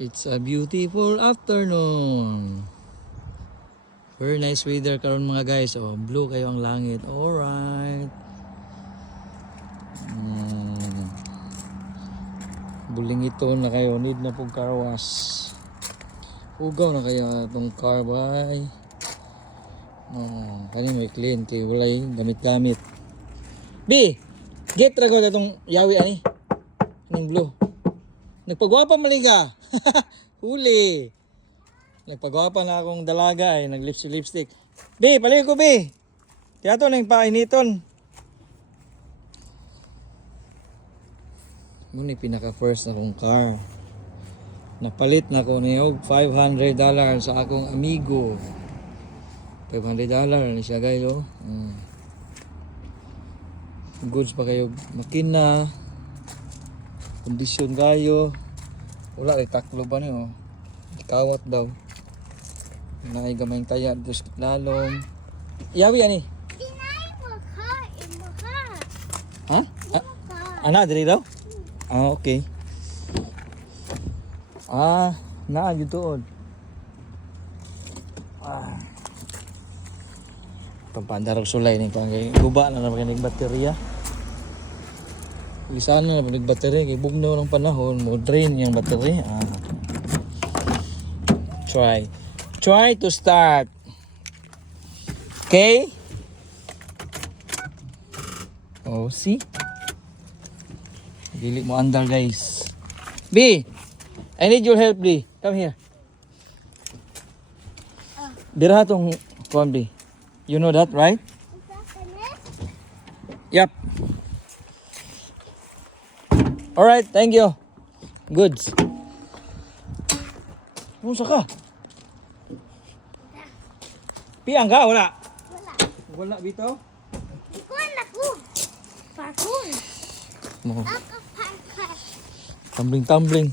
It's a beautiful afternoon. Very nice weather karon mga guys. Oh, blue kayo ang langit. Alright. Buling ito na kayo. Need na pong car wash. Ugaw na kayo itong car bay. Kani may clean. Kaya walay gamit-gamit. B! Get rago itong yawi ani. Anong blue. Nagpagwapa maliga. Huli. Nagpagwapa na akong dalaga ay nag-lipstick. B, paligo B. Kaya ito nang painiton. Muna pinaka first na akong car. Napalit na ko niyog $500 sa akong amigo. $500 ni siya guys oh. Goods pa kayo makina. Kondisyon kayo. Wala kay taklo ba niyo? Kawat daw. Naay gamayng taya dos lalom. Iyawi ani. Dinay mo ka, imo ka. Ha? Ana diri daw? Ah, okay. Naa gyud tuod. Pampandarog sulay ni kay guba na naman kining baterya. Lisan na pag battery kay bugnaw ng panahon mo drain yung battery. Try to start. Okay? Oh, see? Dili mo andar guys. B, I need your help B. Come here. Bira tong kuan B. You know that, right? Is that finished? Yep. Alright, thank you. Goods. Musa ka? Piang ka? Wala? Wala. Wala bitaw? Ikuan ako. Parkour. Mo. Ako parkour. Tumbling.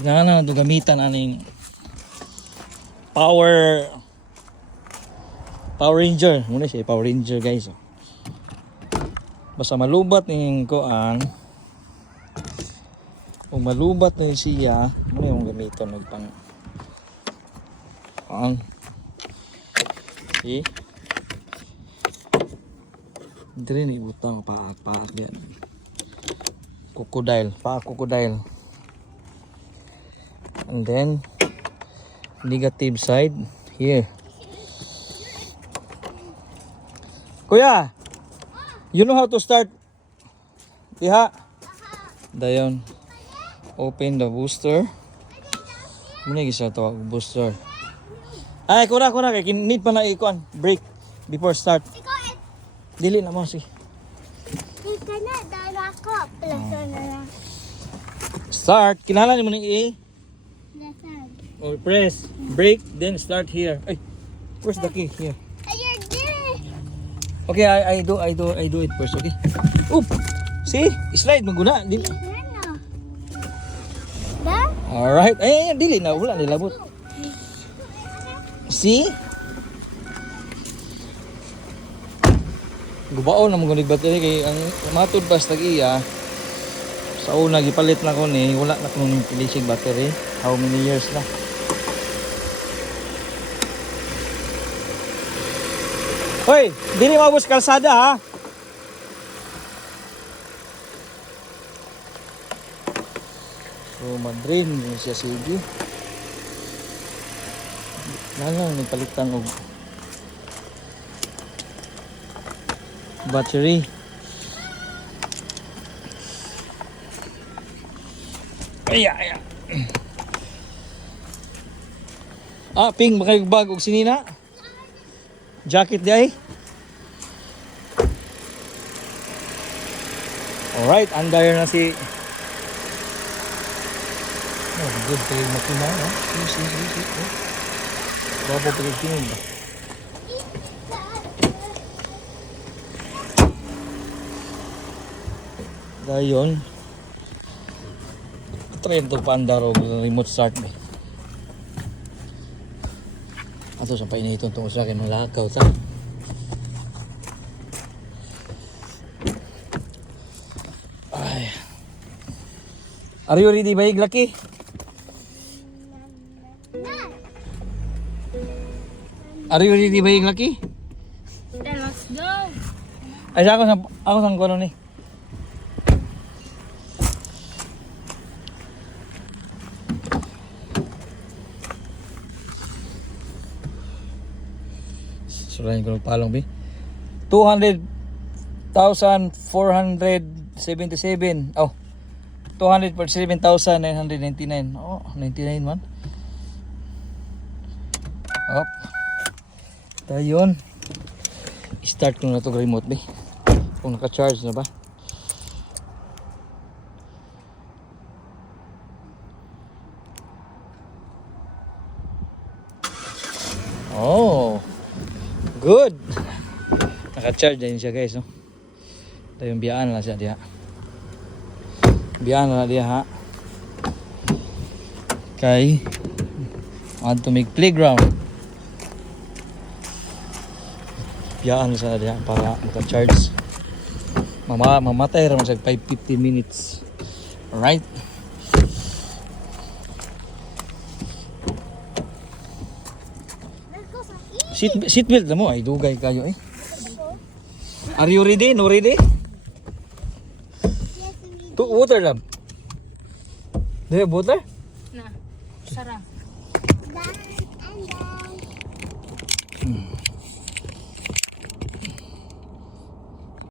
Kailangan na ito gamitan aning Power Ranger. Muna siya, Power Ranger guys. Basta malubat ning kuan. Kung malubat na siya, muna yung gamitan magpang see? Dili ni butang paak yan. Crocodile. And then negative side here. Kuya, you know how to start? Diha. Dayon. Open the booster. Muna gisa to booster. Ay, kuna kay need pa na ikuan break before start. Ikaw Dili na mo si. ika na dahil ako. Plus na lang. Start. Kinahanglan mo ni Lasan. or press break then start here. Ay, where's the key? Here. Ayun din. Okay, I do it first, okay? Oop. See? Slide maguna. Dili. Ano? Ba? All right. Ay, dili na wala nilabot. See? Gubaon na mga battery kay ang matod pas tag-iya. Sa una gipalit na ko ni wala na kuno pilisig battery. How many years na? Hoy, dili mabos kalsada ha. So madrin ni siya sige. Nalang ni palitan og battery. Aya. Ping makagbag og sinina. Jacket di ay. Alright, andar na si. Oh, good kayo makina, no? See. Oh. Babo pagkinin ba? Dayon. Try ito paandar og remote start ba. Ato sa painiton tungkol sa akin malakaw ta. Ay. Are you ready, Bahig Lucky? Are you ready, Bahig Lucky? Then let's go. Ay, ako sang kono ni. Surahin ko ng palong, Bi. 200,477. Oh. 247,999. Oh, 99 man. Up. Tayon. Start ko na ito remote, Bi. Kung naka-charge na ba. Oh. Good. Naka-charge din siya, guys, no. Ito yung biyaan na siya diha. Biyaan na diha, ha. Okay. Want to make playground. Biyaan na siya diha para maka-charge. Mamatay raman siya 5-15 minutes. Alright. Seatbelt na mo. Ay, dugay kayo, eh. Are you ready? No ready? To water lang. Do you have water? Na. Sarang. Hmm.